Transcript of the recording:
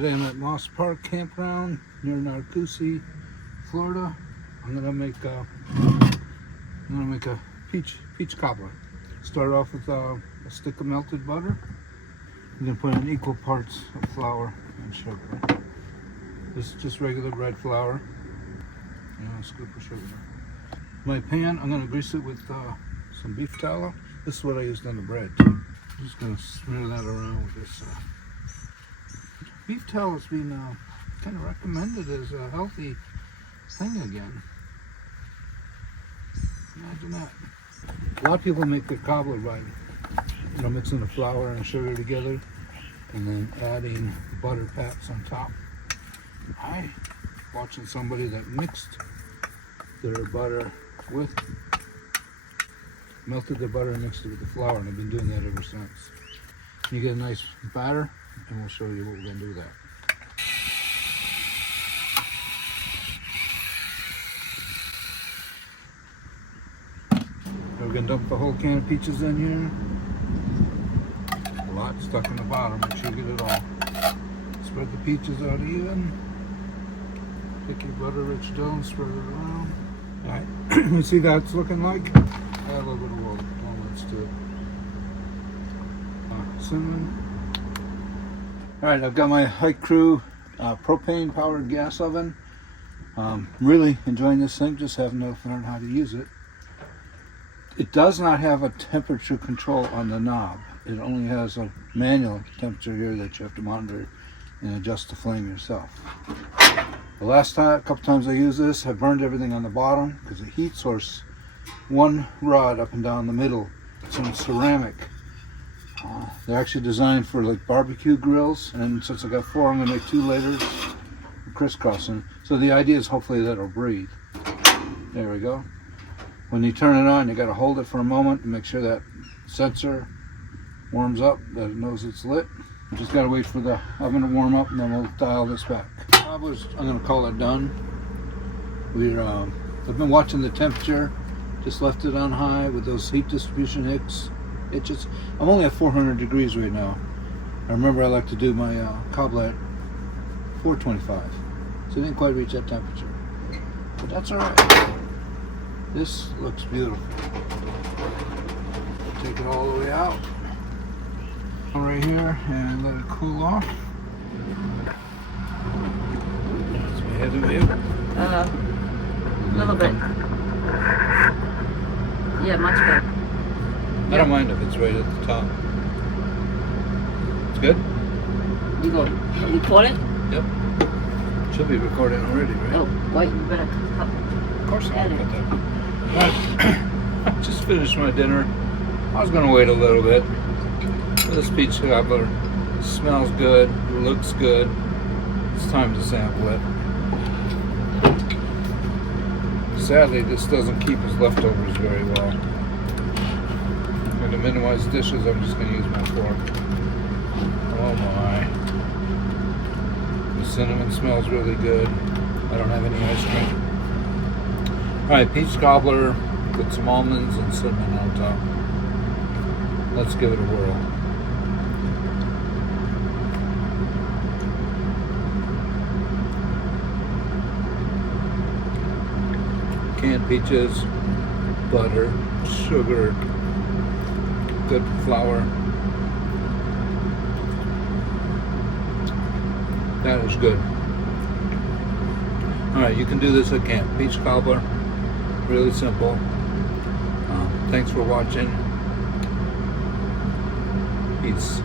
Today I'm at Moss Park Campground near Narcoossee, Florida. I'm gonna make a peach cobbler. Start off with a stick of melted butter. I'm gonna put in equal parts of flour and sugar. This is just regular bread flour. And a scoop of sugar. My pan, I'm gonna grease it with some beef tallow. This is what I used on the bread too. I'm just gonna smear that around with this. Beef tallow has been kind of recommended as a healthy thing again. Imagine that. A lot of people make their cobbler by mixing the flour and sugar together and then adding butter pats on top. I watching somebody that mixed their butter with, melted the butter and mixed it with the flour, and I've been doing that ever since. You get a nice batter, and we'll show you what we're going to do with that. We're going to dump the whole can of peaches in here. A lot stuck in the bottom, make sure you get it all. Spread the peaches out even. Take your butter-rich dough and spread it around. Alright, you see that it's looking like? Add a little bit of walnuts to it. Cinnamon. Alright, I've got my Hike Crew propane powered gas oven. Really enjoying this thing, just haven't learned how to use it. It does not have a temperature control on the knob. It only has a manual temperature here that you have to monitor and adjust the flame yourself. The last couple times I used this, I burned everything on the bottom because the heat source, one rod up and down the middle, some ceramic. They're actually designed for like barbecue grills, and since I got 4, I'm gonna make 2 later, crisscrossing. So the idea is hopefully that it'll breathe. There we go. When you turn it on, you gotta hold it for a moment and make sure that sensor warms up, that it knows it's lit. You just gotta wait for the oven to warm up, and then we'll dial this back. I'm gonna call it done. I've been watching the temperature, just left it on high with those heat distribution hitches. I'm only at 400 degrees right now. I remember I like to do my cobbler at 425, so I didn't quite reach that temperature, but that's all right. This looks beautiful. Take it all the way out right here and let it cool off. That's my head of you. A little bit. Yeah, much better. I don't mind if it's right at the top. It's good? You go record it? Yep. Should be recording already, right? Oh, wait, you better cut. Of course I'll Edit. cut that. I just finished my dinner. I was going to wait a little bit. This peach cobbler smells good, looks good. It's time to sample it. Sadly, this doesn't keep his leftovers very well. To minimize dishes, I'm just going to use my fork. Oh my. The cinnamon smells really good. I don't have any ice cream. Alright, peach cobbler with some almonds and cinnamon on top. Let's give it a whirl. Canned peaches, butter, sugar, good flour. That is good. Alright, you can do this at camp. Peach cobbler, really simple. Thanks for watching. Peace.